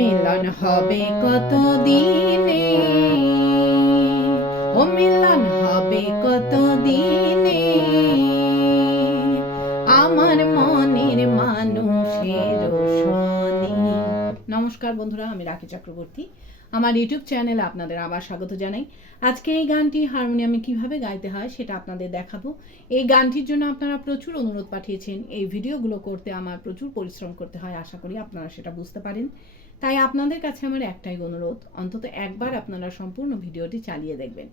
মিলন হবে কত দিনে, ও মিলন হবে কত দিনে, আমার মনের মানুষের শনি। নমস্কার বন্ধুরা, আমি রাখি চক্রবর্তী। আমার ইউটিউব চ্যানেলে আপনাদের আবার স্বাগত জানাই। আজকে এই গানটি হারমোনিয়ামে কিভাবে গাইতে হয় সেটা আপনাদের দেখাবো। এই গানটির জন্য আপনারা প্রচুর অনুরোধ পাঠিয়েছেন। এই ভিডিওগুলো করতে আমার প্রচুর পরিশ্রম করতে হয়, আশা করি আপনারা সেটা বুঝতে পারেন। তাই আপনাদের কাছে আমার একটাই অনুরোধ, অন্তত একবার আপনারা সম্পূর্ণ ভিডিওটি চালিয়ে দেখবেন।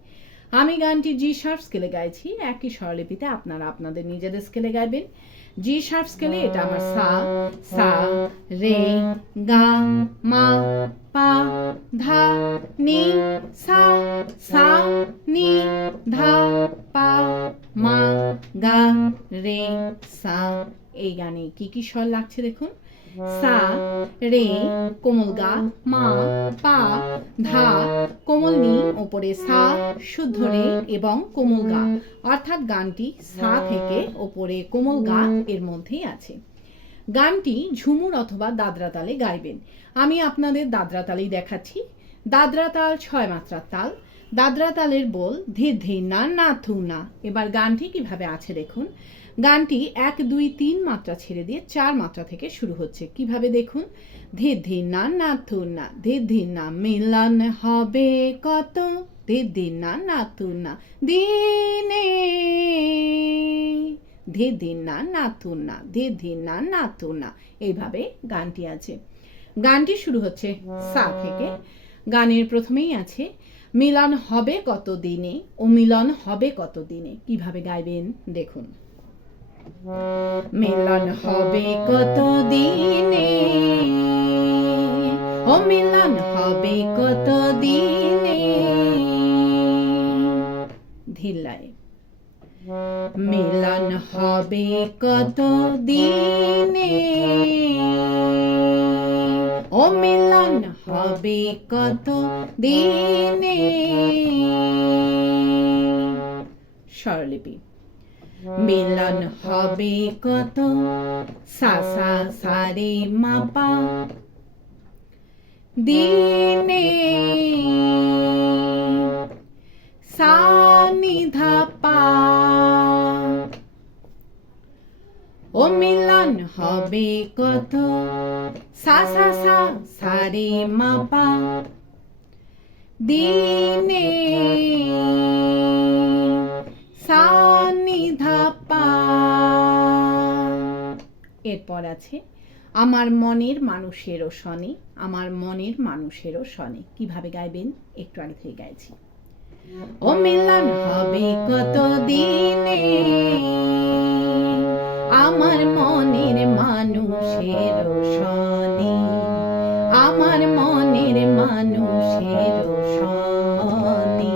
আমি গানটি জি শার্প স্কেলে গাইছি, একই স্বরলিপিতে আপনারা আপনাদের নিজেদের স্কেলে গাইবেন। জি শার্প স্কেলে এটা আমার সা, সা, রে, গা, মা, পা, ধা, নি, সা, সা, নি, ধা, পা, মা, গা, রে, সা। এই গানে কি কি স্বর লাগছে দেখুন। সা, রে, কোমল গা, মা, পা, ধা, কোমল নি, ওপরে সা, শুদ্ধ রে এবং কোমল গা, অর্থাৎ গানটি সা থেকে ওপরে কোমল গা এর মধ্যেই আছে। গানটি ঝুমুর অথবা দাদরা তালে গাইবেন। আমি আপনাদের দাদরা তালেই দেখাচ্ছি। দাদরা তাল 6 মাত্রার তাল। দাদরা তালের বোল ধীর ধীর না, না থু না। এবার গানটি কিভাবে আছে দেখুন। গানটি 1 2 3 মাত্রা ছেড়ে দিয়ে 4 মাত্রা থেকে শুরু হচ্ছে। কিভাবে দেখুন। ধীর ধীর না, না থু না, ধীর ধীর না, মিলন হবে কত, ধীর ধীর না, না থু না, দিনে, ধীর ধীর না, না থু না, ধীর ধীর না, না থু না। এইভাবে গানটি আছে। গানটি শুরু হচ্ছে সা থেকে। গানের প্রথমেই আছে মিলন হবে কত দিনে, ও মিলন হবে কত দিনে। কিভাবে গাইবেন দেখুন। মিলন হবে কত দিনে, ও মিলন হবে কত দিনে, ধীরলায়। মিলন হবে কত দিনে, ও মিলন হবে কত দিনে। স্বরলিপি। মিলন হবে কত, সা সা সা রে মা পা, দিনে, সা নি ধা পা, ও মিলন হবে কত, সা সা সা সা রে মা পা, দিনে, সা নি ধা পা। এরপর আছে আমার মনের মানুষেরও শনি, আমার মনের মানুষেরও শনি। কিভাবে গাইবেন একটু আগে থেকে গাইছি। ও মিলন হবে কত দিনে, আমার মনের মানুষেরও শনি, আমার মনের মানুষেরও শনি।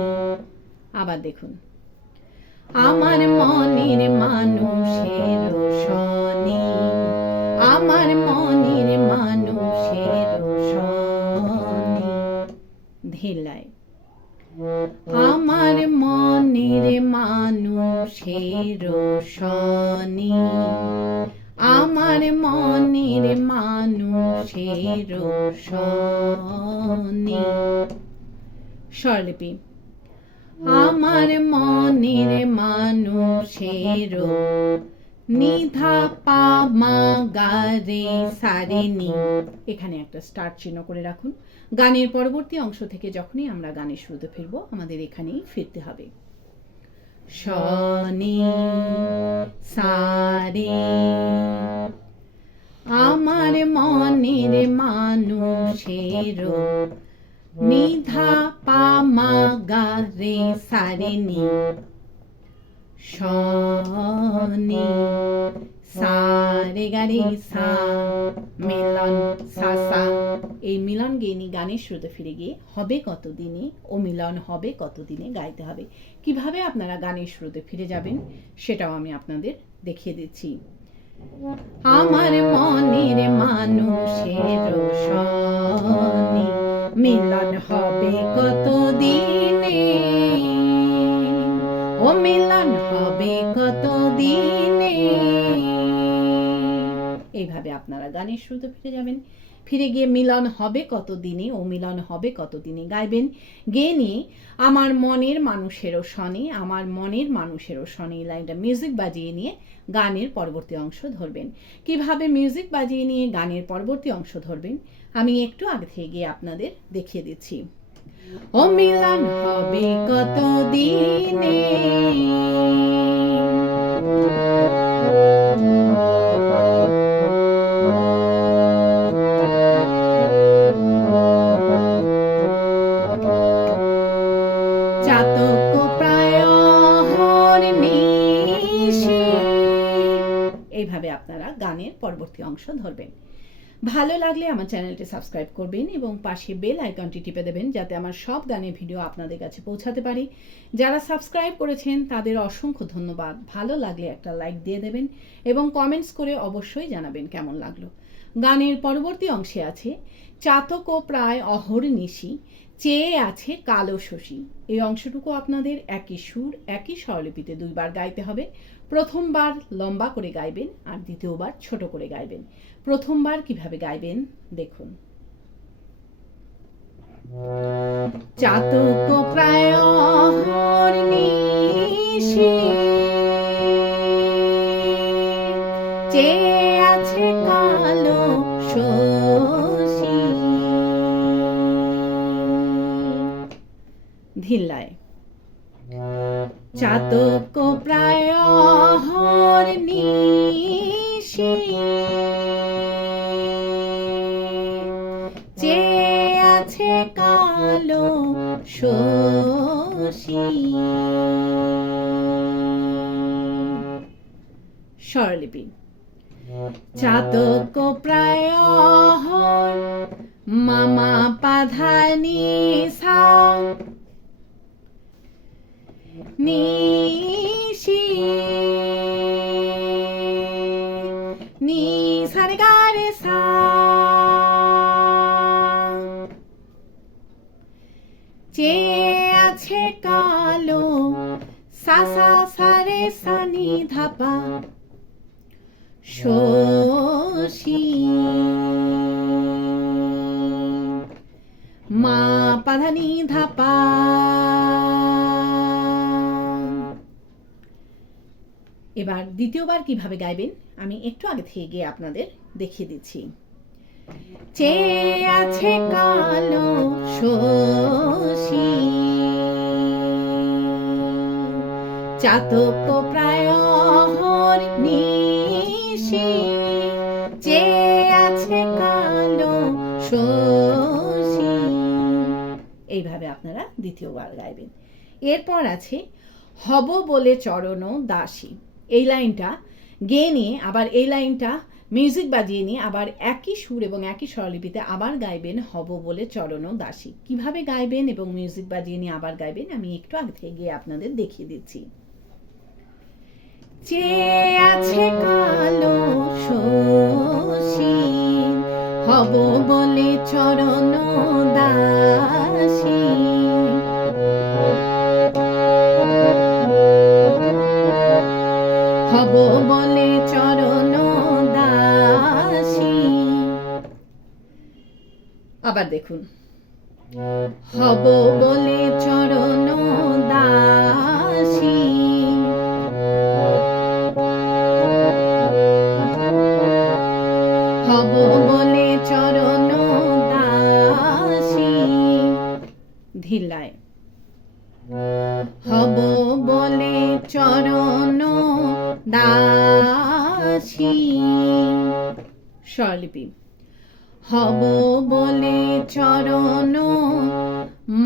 আবার দেখুন। আমার মনের মানুষেরও শনি, আমার মনের মানুষেরও শনি, ধীরলায়। আমার মনের মানুষেরও শনি, আমার মনের মানুষেরও শনি। স্বরলিপি। আমার মনের মানুষেরও নিধা পা মা গা রে সা রে নি। এখানে একটা স্টার্ট চিহ্ন করে রাখুন। গানের পরবর্তী অংশ থেকে যখনই আমরা গানের শুরুতে ফিরবো, আমাদের এখানেই ফিরতে হবে। শনি সা রে, আমার মনের মানুষেরও নিধা পা মা গা রে সা রে নি, শনি সা রে গা রে সা, মিলন সা সা। এই মিলন গেনি গানের শুরুতে ফিরে গিয়ে হবে কত দিনে, ও মিলন হবে কত দিনে গাইতে হবে। কিভাবে আপনারা গানের শুরুতে ফিরে যাবেন সেটাও আমি আপনাদের দেখিয়ে দিচ্ছি। আমার মনের মানুষেরও শনি, মিলন হবে কত দিনে, ও মিলন হবে কত দিনে। এইভাবে আপনারা গানের শুরুতে ফিরে যাবেন। ফিরে গিয়ে মিলন হবে কত দিনে, ও মিলন হবে কত দিনে গাইবেন। গেয়ে নিয়ে আমার মনের মানুষেরও শনে, আমার মনের মানুষেরও শনে, এই লাইনটা মিউজিক বাজিয়ে নিয়ে গানের পরবর্তী অংশ ধরবেন। কিভাবে মিউজিক বাজিয়ে নিয়ে গানের পরবর্তী অংশ ধরবেন আমি একটু আগে থেকে গিয়ে আপনাদের দেখিয়ে দিচ্ছি। ও মিলন হবে কত দিনে, চাতক প্রায় হরনিশি। এইভাবে আপনারা গানের পরবর্তী অংশ ধরবেন। ভালো লাগলে আমার চ্যানেলটি সাবস্ক্রাইব করবেন এবং পাশে বেল আইকনটি টিপে দেবেন যাতে আমার সব গানের ভিডিও আপনাদের কাছে পৌঁছাতে পারে। যারা সাবস্ক্রাইব করেছেন তাদের অসংখ্য ধন্যবাদ। ভালো লাগলে একটা লাইক দিয়ে দেবেন এবং কমেন্টস করে অবশ্যই জানাবেন কেমন লাগলো। গানের পরবর্তী অংশে আছে চাতক ও প্রায় অহর্নিশি, চেয়ে আছে কালো শশী। এই অংশটুকু আপনাদের একই সুর একই স্বরলিপিতে দুইবার গাইতে হবে। প্রথমবার লম্বা করে গাইবেন আর দ্বিতীয়বার ছোট করে গাইবেন। প্রথমবার কিভাবে গাইবেন দেখুন। চাতক প্রায় অহর্নিশি, চেয়ে আছে কালো শশী। ধিল্লায় চাতক প্রায় অহর্নিশি, চেয়ে আছে কালো শশী। স্বরলিপি চাতক প্রায় অহর, মামা পাধানি সা, নিশি নি সারে গা রে সা, চেয়ে আছে কালো সা সা সারে সানি ধাপা শশী। মা পাধানি ধাপা। এবার দ্বিতীয়বার কিভাবে গাইবেন আমি একটু আগে থেকে গিয়ে আপনাদের দেখিয়ে দিচ্ছি। চেয়ে আছে কালো শশী, চাতক প্রায় অহর্নিশি, চেয়ে আছে কালো শশী। এইভাবে আপনারা দ্বিতীয়বার গাইবেন। এরপর আছে হব বলে চরণ দাসী। এই লাইনটা গেয়ে নিয়ে আবার এই লাইনটা মিউজিক বাজিয়ে নিয়ে আবার একই সুর এবং একই স্বরলিপিতে আবার গাইবেন হব বলে চরণ দাসী। কিভাবে গাইবেন এবং মিউজিক বাজিয়ে নিয়ে আবার গাইবেন আমি একটু আগে থেকে গিয়ে আপনাদের দেখিয়ে দিচ্ছি। চেয়ে আছে কালো শশী, হব বলে চরণ দাসী। হব বলে চরণ দাসী। আবার দেখুন হব বলে চরণ দাসী, হব বলে চরণ দাসী। ধিল্লায় হব বলে চরণ দাসী। স্বরলিপি হব বলে চরণ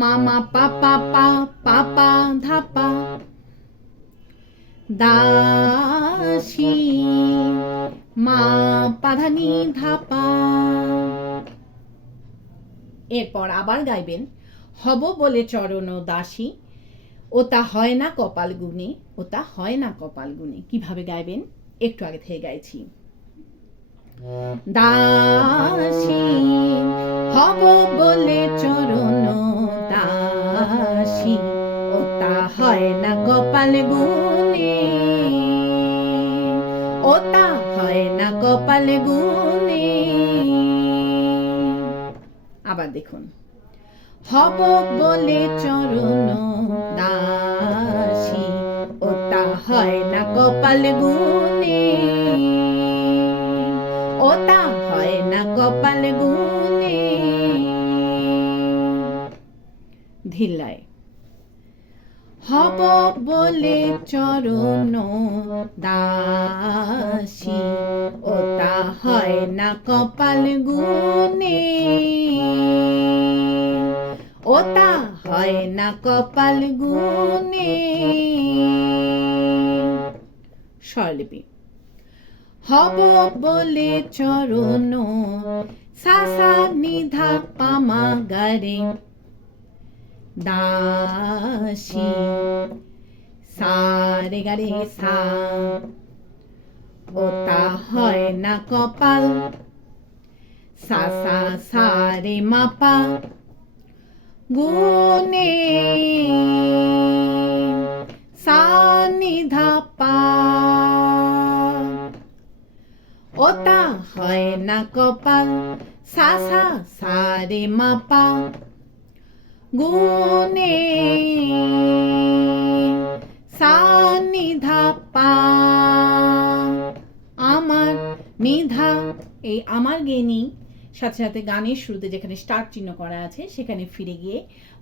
মামা পাপা পা পাপা ধাপা দাসী, মা পাধানি ধাপা। এরপর আবার গাইবেন হব বলে চরণ দাসী, ওটা হয় না কপাল গুনে, ওটা হয় না কপাল গুনে। কিভাবে গাইবেন একটু আগে থেকে গাইছি। দাসী হব বলে চরণ দাসী, ওটা হয় না কপাল গুনে, ওটা হয় না কপাল গুনে। আবার দেখুন, হব বলে চরণ দাসী, ওটা হয় না কপাল গুনে, ওটা হয় না কপাল গুনে। ধিল্লায়, হব বলে চরণ দাসী, ওটা হয় না কপাল গুনে, ওটা হয় না কপাল গুনে। স্বরলিপি, হব বলে চরণ সাসা নিধা পামা গারে দাসী, সারে গারে সা, ওটা হয় না কপাল, সাসা সারে মাপা গুনে, সা নিধা পা, ওটা হয় না কপাল, সাসা সারে মাপা গুনে, সা নিধা পা। আমার নিধা, এই আমার গেয়ে নেই, সাথে সাথে গানের শুরুতে যেখানে স্টার্ট চিহ্ন করা আছে সেখানে ফিরে গিয়ে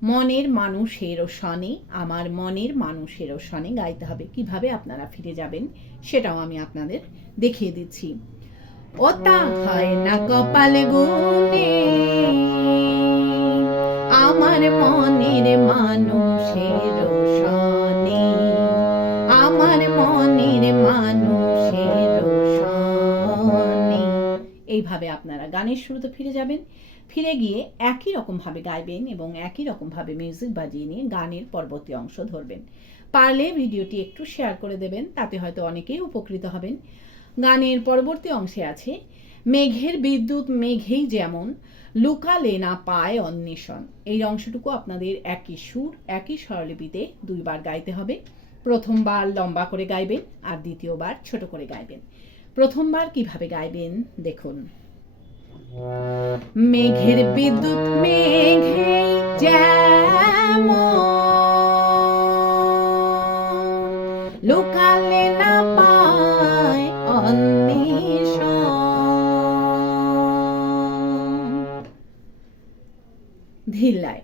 মনের মানুষের সনে, আমার মনের মানুষের সনে গাইতে হবে। কিভাবে আপনারা ফিরে যাবেন সেটাও আমি আপনাদের দেখিয়ে দিচ্ছি। ওটা হয় না কপাল গুনে, আমার মনের মানুষের সনে, আমার মনের মানুষের সনে। এইভাবে আপনারা গানের শুরুতে ফিরে যাবেন, ফিরে গিয়ে একই রকম ভাবে গাইবেন এবং একই রকম ভাবে মিউজিক বাজিয়ে নিয়ে গানের পরবর্তী অংশ ধরবেন। পারলে ভিডিওটি একটু শেয়ার করে দেবেন, তাতে হয়তো অনেকেই উপকৃত হবেন। গানের পরবর্তী অংশে আছে, মেঘের বিদ্যুৎ মেঘেই যেমন, লুকালে না পায় অন্বেষণ। এই অংশটুকু আপনাদের একই সুর একই স্বরলিপিতে দুইবার গাইতে হবে। প্রথমবার লম্বা করে গাইবেন আর দ্বিতীয়বার ছোট করে গাইবেন। প্রথমবার কিভাবে গাইবেন দেখুন, মেঘের বিদ্যুৎ মেঘেই যেমন, লুকালে না পায় অন্বেষণ। ধিল্লায়,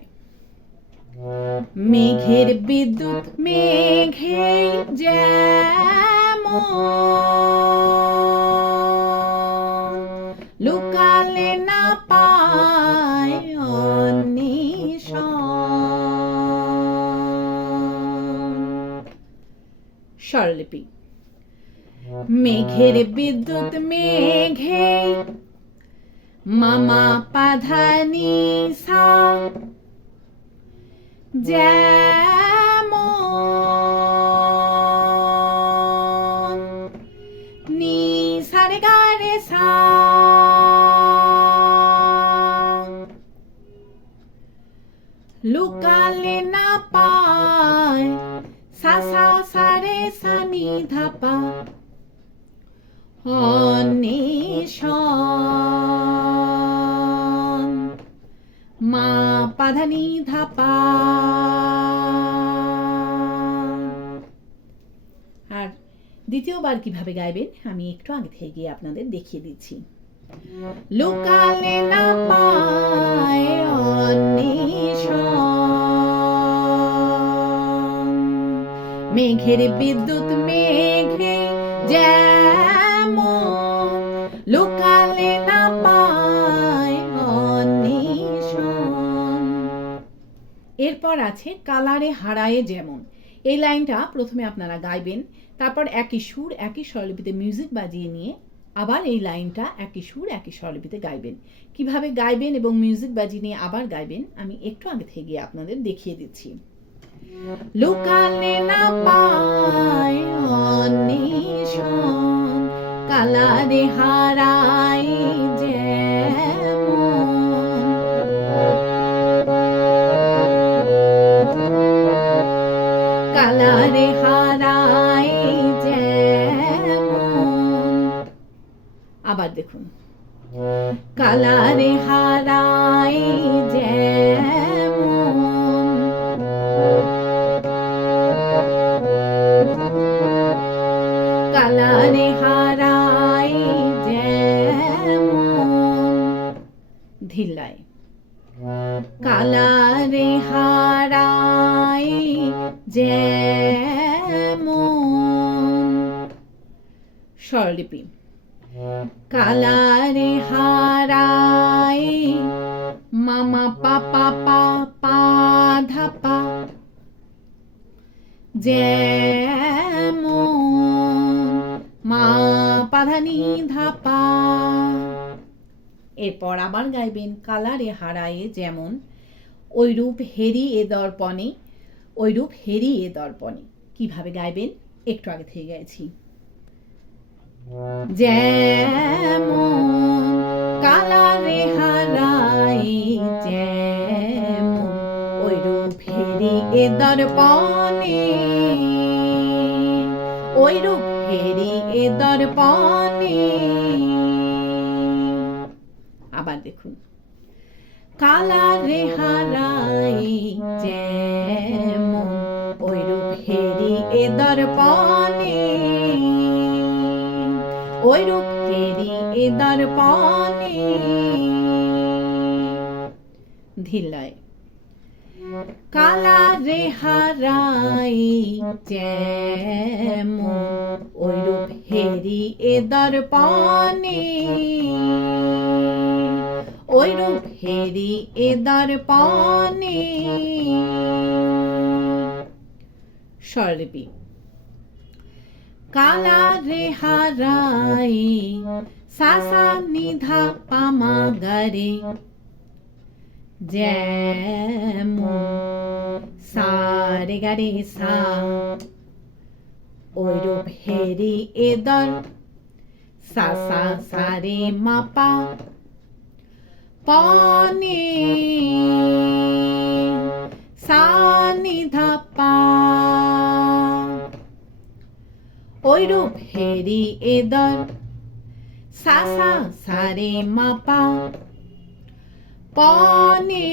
মেঘের বিদ্যুৎ মেঘেই যেমন, লুকালে না পায় অন্বেষণ। স্বরলিপি, মেঘের বিদ্যুৎ মেঘেই মামা পাধানি সা, যেমন নি সারে গারে সা, লুকালে না পায় সাসা সারে সানি ধাপা অন্বেষণ। মা পাধানি ধাপা। আর দ্বিতীয়বার কিভাবে গাইবেন আমি একটু আগে থেকে গিয়ে আপনাদের দেখিয়ে দিচ্ছি। লুকালে না পায় অন্বেষণ, মেঘের বিদ্যুৎ মেঘে যেমন, লুকালে না পায় অন্বেষণ। এরপর আছে কালারে হারায়ে যেমন। এই লাইনটা প্রথমে আপনারা গাইবেন, তারপর একই সুর একই স্বরলিপিতে মিউজিক বাজিয়ে নিয়ে আবার এই লাইনটা একই সুর একই স্বরলিপিতে গাইবেন। কিভাবে গাইবেন এবং মিউজিক বাজিয়ে নিয়ে আবার গাইবেন আমি একটু আগে থেকে গিয়ে আপনাদের দেখিয়ে দিচ্ছি। লুকালে না পায় অন্বেষণ, কালারে হারায় যেমন, কালারে হারায় যেমন। আবার দেখুন, কালারে হারায় কালারে হারাই যেমন। স্বরলিপি। কালারে হারাই মামা পাপা পা পা ধা পা যেমন মা পাধানি ধাপা। এরপর আবার গাইবেন কালারে হারায়ে যেমন ঐরূপ হেরি এ দর্পণে, ঐরূপ হেরি এ দর্পণে। কিভাবে গাইবেন একটু আগে থেকে গাইছি। যেমন কালারে হারায়ে যেমন ঐরূপ হেরি এ দর্পণে, ঐরূপ হেরি এ দর্পণে। আবার দেখুন। কালারে হারাই যেমন ঐরূপ হেরি এ দর্পণে, ঐরূপ হেরি এ দর্পণে। ধীরলয়। কালারে হারাই যেমন ঐরূপ হেরি এ দর্পণে, ঐরূপ হেরি এ দর্পণে। স্বরলিপি। কালারে হারাই সা সা নি ধা পা মা গা রে যেমন সা রে গা রে সা ঐরূপ হেরি এ দর সা সা সা রে মা পা পনে সা নি ধা পা ঐরূপ হেরি এ দর সা সা সা রে মা পা পনে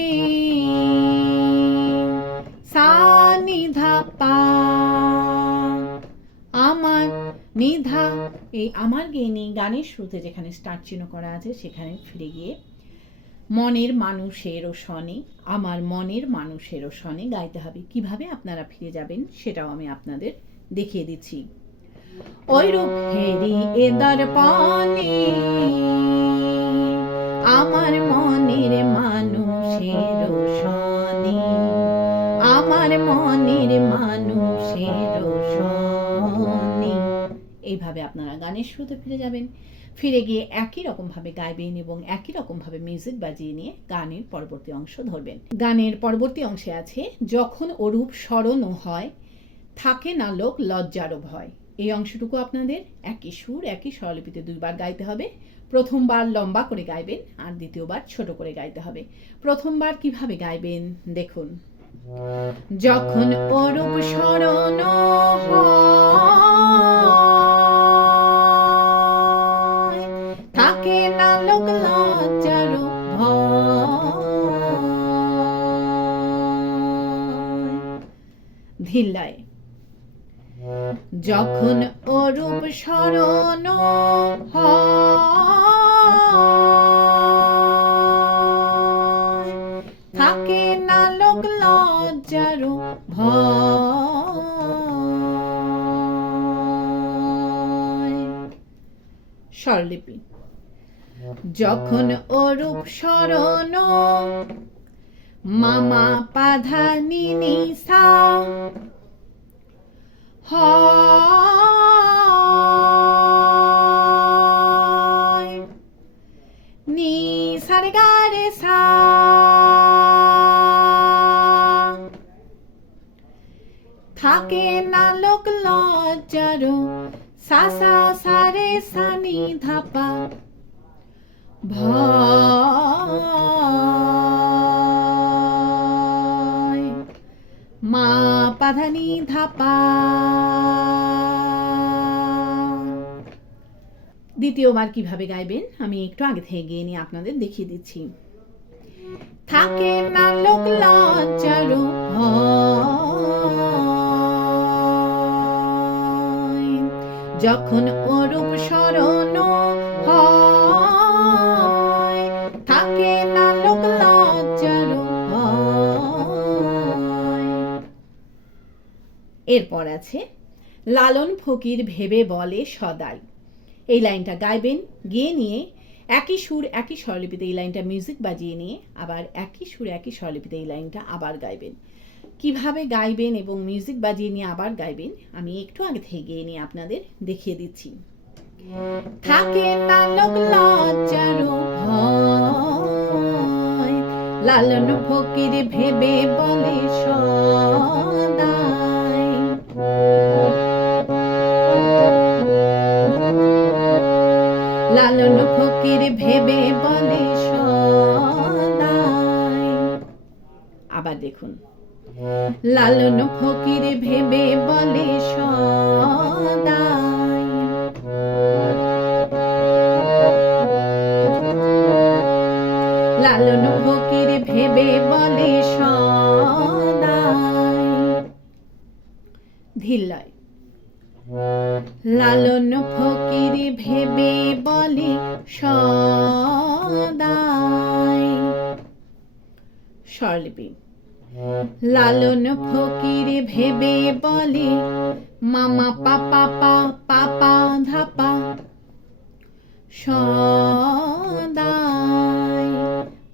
সা নি ধা পা। আমার নিধা, এই আমার গেয়ে গানের শুরুতে যেখানে স্টার্ট চিহ্ন করা আছে সেখানে ফিরে গিয়ে মনের মানুষেরও শনে, আমার মনের মানুষেরও শনে গাইতে হবে। কিভাবে আপনারা ফিরে যাবেন সেটাও আমি আপনাদের দেখিয়ে দিচ্ছি। ঐরূপ হেরি এ দর্পণে আমার মনের মানুষেরও শনে, আমার মনের মানুষেরও শনে। এইভাবে আপনারা গানের শুরুতে ফিরে যাবেন। ফিরে গিয়ে একই রকমভাবে গাইবেন এবং একই রকমভাবে মিউজিক বাজিয়ে নিয়ে গানের পরবর্তী অংশ ধরবেন। গানের পরবর্তী অংশে আছে যখন অরূপ স্মরণ হয় থাকে না লোক লজ্জারও ভয়। এই অংশটুকু আপনাদের একই সুর একই স্বরলিপিতে দুইবার গাইতে হবে। প্রথমবার লম্বা করে গাইবেন আর দ্বিতীয়বার ছোট করে গাইতে হবে। প্রথমবার কিভাবে গাইবেন দেখুন। যখন অরূপ স্মরণ হয় থাকে না লোক লজ্জারও ভয়। ধীরলয়। যখন অরূপ স্মরণ হয় থাকে না লোক লজ্জারও ভয়। স্বরলিপি। যখন অরূপ স্মরণ মামা পাধা নি নি সা হয় নি সা রে গা রে সা থাকে না লোক লজ্জারও সা সা সা রে সা নি ধা পা ভয় মা পাধা নি ধা পা। দ্বিতীয়বার কিভাবে গাইবেন আমি একটু আগে থেকে গিয়ে নিয়ে আপনাদের দেখিয়ে দিচ্ছি। থাকে না লোক লজ্জারও ভয় যখন অরূপ স্মরণ হয় থাকে না লোক লজ্জারও এরপর আছে লালন ফকির ভেবে বলে সদাই। এই লাইনটা গাইবেন, গিয়ে নিয়ে একই সুর একই স্বরলিপিতে এই লাইনটা মিউজিক বাজিয়ে নিয়ে আবার একই সুর একই স্বরলিপিতে এই লাইনটা আবার গাইবেন। কিভাবে গাইবেন এবং মিউজিক বাজিয়ে নিয়ে আবার গাইবেন আমি একটু আগে থেকে গিয়ে নিয়ে আপনাদের দেখিয়ে দিচ্ছি। থাকে না লোক লজ্জার ভয়, লালন ফকির ভেবে বলে সদাই। লালন ফকির ভেবে বলে সদাই। আবার দেখুন, লালন ফকির ভেবে বলে সদাই। লালন ফকির ভেবে বলে সদাই। ধীরলয়। লালন ফকির ভেবে বলে সদাই। স্বরলিপি। লালন ফকির ভেবে বলে মামা পাপা পা পাপা ধাপা সদাই,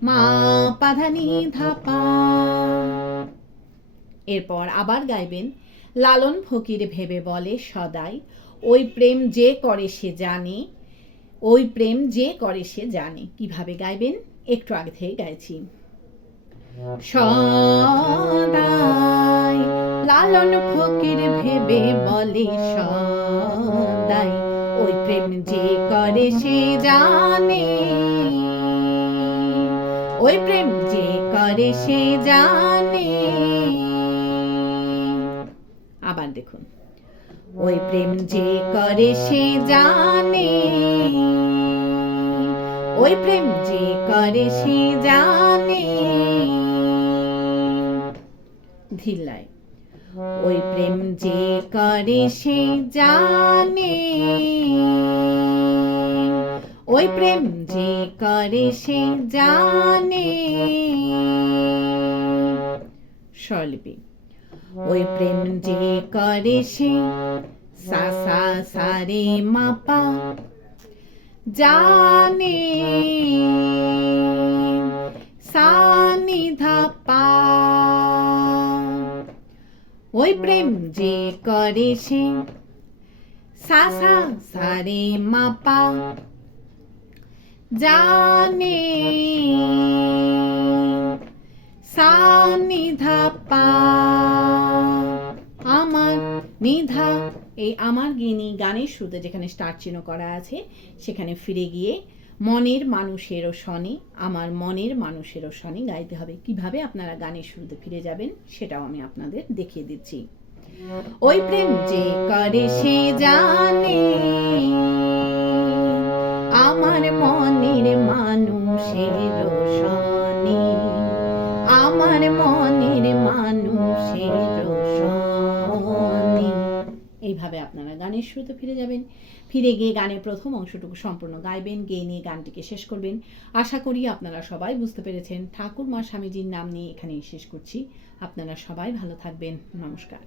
মা পাধানি ধাপা। এরপর আবার গাইবেন, লালন ফকির ভেবে বলে সদাই, ওই প্রেম যে করে সে জানে, ওই প্রেম যে করে সে জানে। কিভাবে গাইবেন একটু আগে থেকে গাইছি। সদাই লালন ফকির ভেবে বলে সদাই, ওই প্রেম যে করে সে জানে, ওই প্রেম যে করে সে জানে। আবার দেখুন, ওই প্রেম যে করে সে জানে, ওই প্রেম যে করে সে জানে। ধীরলয়। ওই প্রেম যে করে সে জানে, ওই প্রেম যে করে সে জানে। স্বরলিপি। ওই প্রেম যে করে সে সা সা সা রে মা পা জানে, সা নি ধা পা। ওই প্রেম যে করে সে সা সা সা রে মা পা জানে, সা নি ধা পা। আমার নিধা, এই আমার গিনি গানের শুরুতে যেখানে স্টার্ট চিহ্ন করা আছে সেখানে ফিরে গিয়ে মনের মানুষেরও শনে, আমার মনের মানুষেরও শনে গাইতে হবে। কিভাবে আপনারা গানের শুরুতে ফিরে যাবেন সেটাও আমি আপনাদের দেখিয়ে দিচ্ছি। ওই প্রেম যে করে সে জানে, আমার মনের মানুষেরও শনে, আমার মনের মানুষেরও শনে। এইভাবে আপনারা গানের শুরুতে ফিরে যাবেন, ফিরে গিয়ে গানের প্রথম অংশটুকু সম্পূর্ণ গাইবেন, গেয়ে নিয়ে গানটিকে শেষ করবেন। আশা করি আপনারা সবাই বুঝতে পেরেছেন। ঠাকুর মা স্বামীজির নাম নিয়ে এখানেই শেষ করছি। আপনারা সবাই ভালো থাকবেন। নমস্কার।